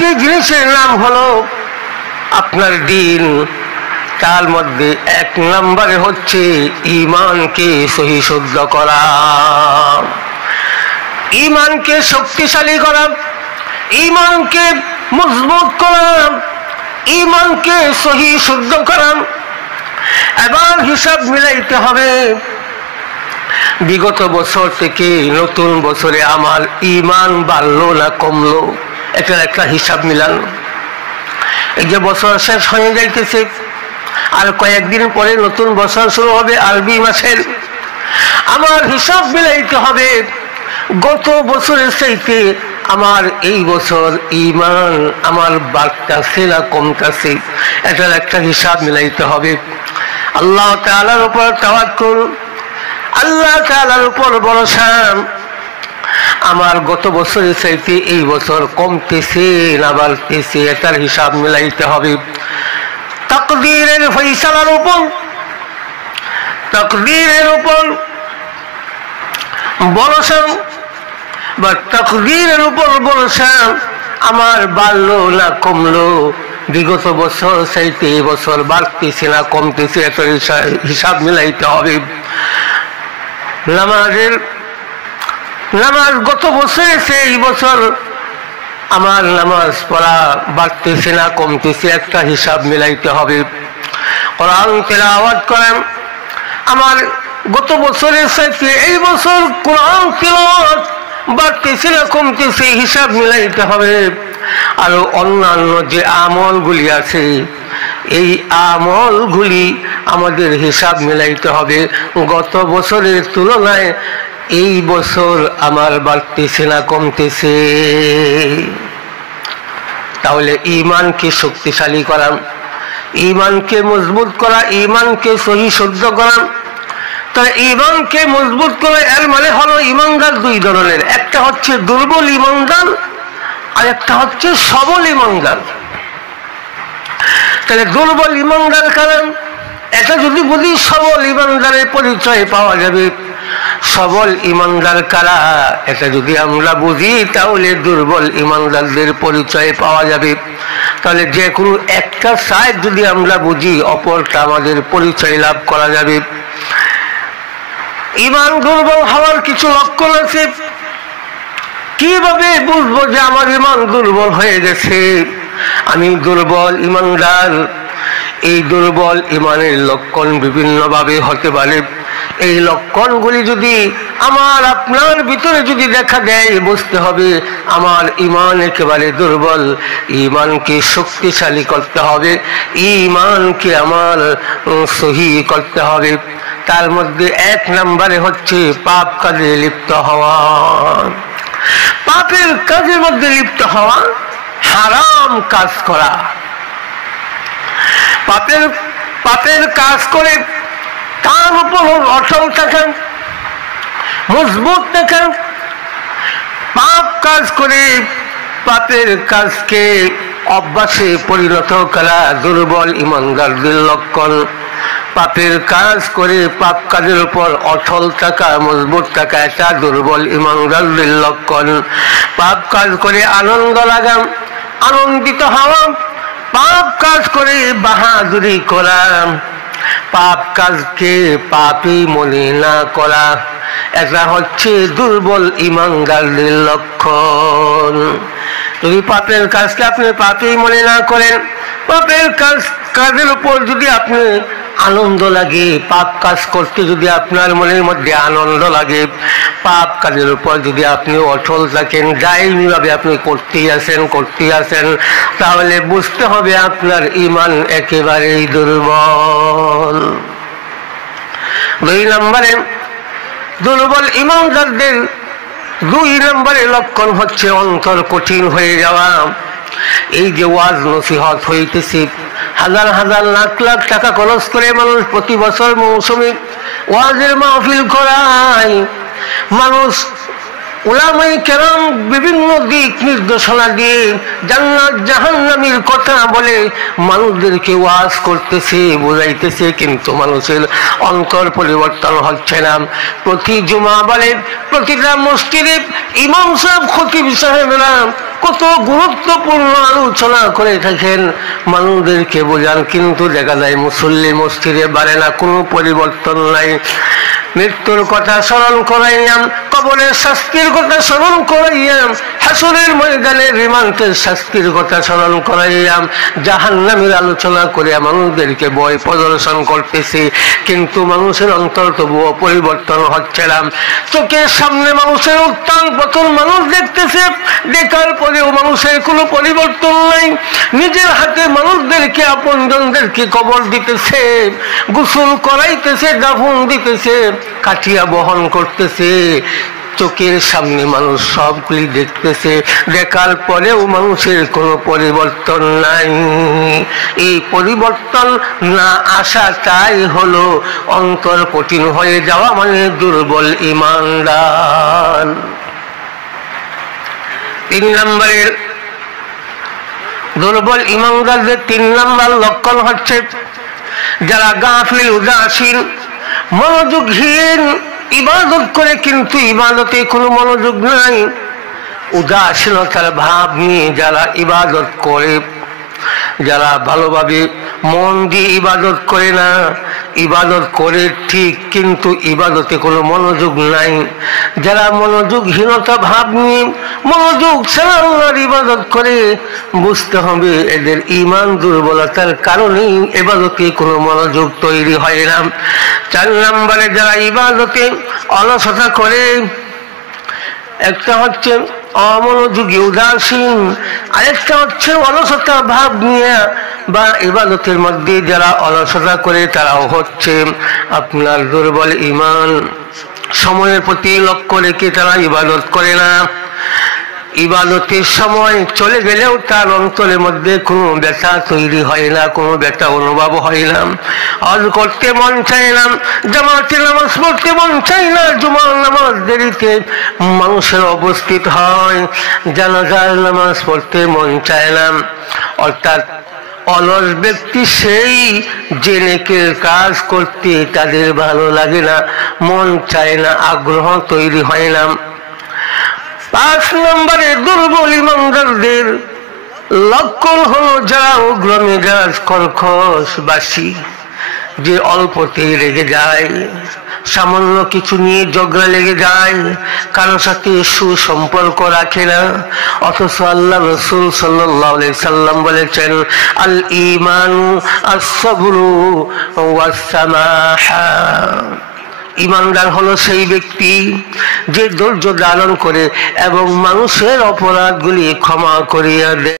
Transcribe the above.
একটি জিনিসের নাম হলো আপনার দিন। তার মধ্যে এক নম্বরে হচ্ছে ঈমানকে সহি শুদ্ধ করা, ঈমানকে শক্তিশালী করা, ঈমানকে মজবুত করা, ঈমানকে সহি শুদ্ধ করা। এবার হিসাব মিলাইতে হবে বিগত বছর থেকে নতুন বছরে আমার ঈমান বাড়লো না কমলো, এটার একটা হিসাব মিলান। এই যে বছর শেষ হয়ে যাইতেছে, আর কয়েকদিন পরে নতুন বছর শুরু হবে আরবি মাসের। আমার হিসাব মিলাইতে হবে গত বছরের চাইতে আমার এই বছর ঈমান আমার বাড়তেছে না কমতেছে, এটার একটা হিসাব মিলাইতে হবে। আল্লাহ তাআলার উপর তাওয়াক্কুল, আল্লাহ তাআলার উপর ভরসা। আমার গত বছরের চাইতে এই বছর কমতেছে না বাড়তেছে, এটার হিসাব মিলাইতে হবে। তাকদীরের ফয়সালার উপর, তাকদীরের উপর ভরসা বা তাকদীরের উপর ভরসা। আমার বাড়লো না কমলো, বিগত বছর চাইতে এই বছর বাড়তেছে না কমতেছে, এটার হিসাব মিলাইতে হবে। নামাজ গত বছরে এই বছর আমার নামাজ পড়া বাড়তেছে না কমতেছে, একটা হিসাব মিলাইতে হবে। কোরআন তেলাওয়াত করেন, আমার গত বছরের সাথে এই বছর কোরআন তেলাওয়াত বাড়তেছে না কমতেছে, হিসাব মিলাইতে হবে। আর অন্যান্য যে আমলগুলি আছে এই আমলগুলি আমাদের হিসাব মিলাইতে হবে। গত বছরের তুলনায় এই বছর আমার বাড়তেছে না কমতেছে। তাহলে ঈমানকে শক্তিশালী করা, ঈমানকে মজবুত করা, ঈমানকে সহি শুদ্ধ করা। তাহলে ঈমানকে মজবুত করা এর মানে হলো ঈমানদার দুই ধরনের, একটা হচ্ছে দুর্বল ঈমানদার আর একটা হচ্ছে সবল ঈমানদার। তাহলে দুর্বল ঈমানদার কারণ এটা যদি বলি সবল ঈমানদারের পরিচয় পাওয়া যাবে। সবল ঈমানদার কারা এটা যদি আমরা বুঝি তাহলে দুর্বল ঈমানদারদের পরিচয় পাওয়া যাবে। তাহলে যে কোনো একটা সাইড যদি আমরা বুঝি অপরটা আমাদের পরিচয় লাভ করা যাবে। ঈমান দুর্বল হওয়ার কিছু লক্ষণ আছে। কিভাবে বুঝবো যে আমার ঈমান দুর্বল হয়ে গেছে, আমি দুর্বল ঈমানদার? এই দুর্বল ঈমানের লক্ষণ বিভিন্নভাবে হতে পারে। এই লক্ষণগুলি যদি আমার আপনার ভিতরে যদি দেখা দেয় বুঝতে হবে আমার ঈমান একেবারে দুর্বল। ঈমানকে শক্তিশালী করতে হবে, ঈমানকে আমার সহি করতে হবে। তার মধ্যে এক নম্বরে হচ্ছে পাপ কাজে লিপ্ত হওয়া। পাপের কাজের মধ্যে লিপ্ত হওয়া, হারাম কাজ করা। পাপের কাজ করে তার উপর অটল থাকেন, মজবুত থাকেন। পাপ কাজ করে পাপের কাজকে অভ্যাসে পরিণত করা দুর্বল ঈমানদারদের লক্ষণ। পাপের কাজ করে পাপ কাজের উপর অটল থাকা, মজবুত থাকা, এটা দুর্বল ঈমানদারদের লক্ষণ। পাপ কাজ করে আনন্দ লাগা, আনন্দিত হওয়া, পাপ কাজ করে বাহাদুরি করা, পাপ কাজকে পাপই মনে না করা, এটা হচ্ছে দুর্বল ঈমানদারদের লক্ষণ। যদি পাপের কাজকে আপনি পাপই মনে না করেন, পাপের কাজের উপর যদি আপনি আনন্দ লাগে, পাপ কাজ করতে যদি আপনার মনের মধ্যে আনন্দ লাগে, পাপ কাজের উপর যদি আপনি অটল থাকেন, দায়ীভাবে আপনি করতেই আছেন, তাহলে বুঝতে হবে আপনার ঈমান একেবারেই দুর্বল। দুই নম্বরে দুর্বল ঈমানদারদের দুই নম্বরে লক্ষণ হচ্ছে অন্তর কঠিন হয়ে যাওয়া। এই যে ওয়াজ নসিহত হইতেছে, হাজার হাজার লাখ লাখ টাকা খরচ করে মানুষ প্রতি বছর মৌসুমে ওয়াজের মাহফিল করায়। মানুষ উলামায়ে কেরাম বিভিন্ন দিক নির্দেশনা দিয়ে জান্নাত জাহান্নামের কথা বলে মানুষদেরকে ওয়াজ করতেছে, বোঝাইতেছে, কিন্তু মানুষের অন্তর পরিবর্তন হচ্ছে না। প্রতি জুমা বলে প্রতিটা মসজিদে ইমাম সাহেব, খতিব সাহেবরা কত গুরুত্বপূর্ণ আলোচনা করে থাকেন, মানুষদেরকে বোঝান, কিন্তু দেখা যায় মুসল্লি মসজিদে বাড়ে না, কোনো পরিবর্তন নাই। মৃত্যুর কথা স্মরণ করাইয়াম, কবরের শাস্তির কথা স্মরণ করাইয়াম, হাসরের ময়দানে রিমান্ডের শাস্তির কথা স্মরণ করাইয়াম, জাহান্নামের আলোচনা করে মানুষদেরকে ভয় প্রদর্শন করতেছি, কিন্তু মানুষের অন্তর তবুও পরিবর্তন হচ্ছে না। চোখের সামনে মানুষের উত্থান পতন মানুষ দেখতেছে, দেখার পরেও মানুষের কোনো পরিবর্তন নাই। নিজের হাতে মানুষদেরকে আপনজনদেরকে কবর দিতেছে, গোসল করাইতেছে, দাফন দিতেছে, কাঠিয়া বহন করতেছে, চোখের সামনে মানুষ সবগুলি দেখতেছে, দেখার পরেও মানুষের কোনো পরিবর্তন নাই। এই পরিবর্তন না আসাটাই হলো অন্তর কঠিন হয়ে যাওয়া, মানে দুর্বল ঈমানদার। 3 নম্বরের দুর্বল ঈমানদারদের 3 নম্বর লক্ষণ হচ্ছে যারা গাফিল, উদাসীন, মনোযোগহীন, ইবাদত করে কিন্তু ইবাদতে কোনো মনোযোগ নাই। উদাসীনতার ভাব নিয়ে যারা ইবাদত করে, যারা ভালোভাবে মন দিয়ে ইবাদত করে না, ইবাদত করে ঠিক কিন্তু ইবাদতে কোনো মনোযোগ নাই, যারা মনোযোগহীনতা ভাব নিয়ে মনোযোগ ছাড়া আল্লাহর ইবাদত করে, বুঝতে হবে এদের ঈমান দুর্বলতার কারণেই ইবাদতে কোনো মনোযোগ তৈরি হয় না। 4 নম্বরে যারা ইবাদতে অলসতা করে, একটা হচ্ছে অমনোযোগী উদাসীন, আরেকটা হচ্ছে অলসতা ভাব নিয়ে বা ইবাদতের মধ্যে যারা অলসতা করে তারাও হচ্ছে আপনার দুর্বল ঈমান। সময়ের প্রতি লক্ষ্য রেখে তারা ইবাদত করে না, ইবাদতের সময় চলে গেলেও তার অন্তরের মধ্যে কোনো ব্যথা তৈরি হয় না, কোনো ব্যথা অনুভব হয় না। হজ করতে মন চায় না, জামাতে নামাজ পড়তে মন চায় না, জুমার নামাজ দেরিতে মানুষের উপস্থিত হয়, জানাজার নামাজ পড়তে মন চায় না। অর্থাৎ অলস ব্যক্তি সেই যে নেকের কাজ করতে তাদের ভালো লাগে না, মন চায় না, আগ্রহ তৈরি হয় না। 5 নম্বরে দুর্বল ঈমানদারদের লক্ষণ হলো যারা উগ্র মেজাজ, কর্কশবাসী, যে অল্পতেই রেগে যায়, সামান্য কিছু নিয়ে ঝগড়া লেগে যায়, কারো সাথে সুসম্পর্ক রাখে না। অথচ আল্লাহ রাসূল সাল্লাল্লাহু আলাইহি সাল্লাম বলেছেন, আল ঈমানু আস-সাবরু ওয়াস-সামাহা। ঈমানদার হলো সেই ব্যক্তি যে ধৈর্য ধারণ করে এবং মানুষের অপরাধগুলি ক্ষমা করিয়া দেয়।